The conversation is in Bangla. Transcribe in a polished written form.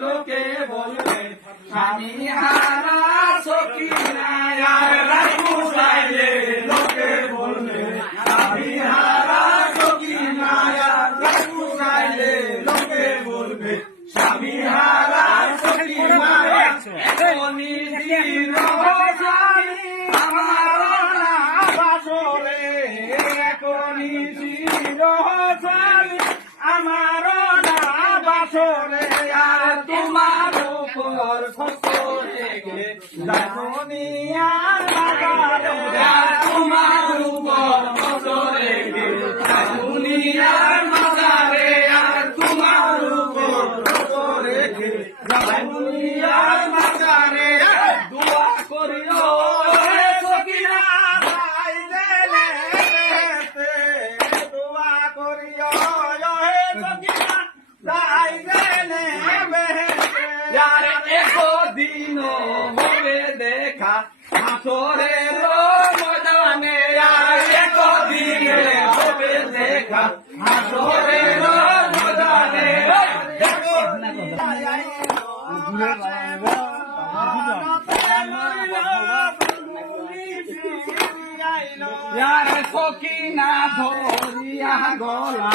লোকে বলবে স্বামী হারা সকিনা আর রাত পুষাইলে লোকে বলবে স্বামী হারা সকিনা আর রাত পুষাইলে লোকে বলবে স্বামী হারা সকিনা এখনই দিন আমার না বাসরে এখনই দিন আমার না বাসরে আর তোমার উপর ফসরে দুনিয়ার বাজারে আর তোমার উপর ফসরে দুনিয়ার বাজারে আর তোমার উপর ফসরে দুনিয়ার বাজারে দোয়া করিও সকিনা দোয়া করিও একদিন হবে দেখা হাসরের ময়দানে আর একদিন হবে দেখা হাসরের ময়দানে সকিনা ধরিয়া গলা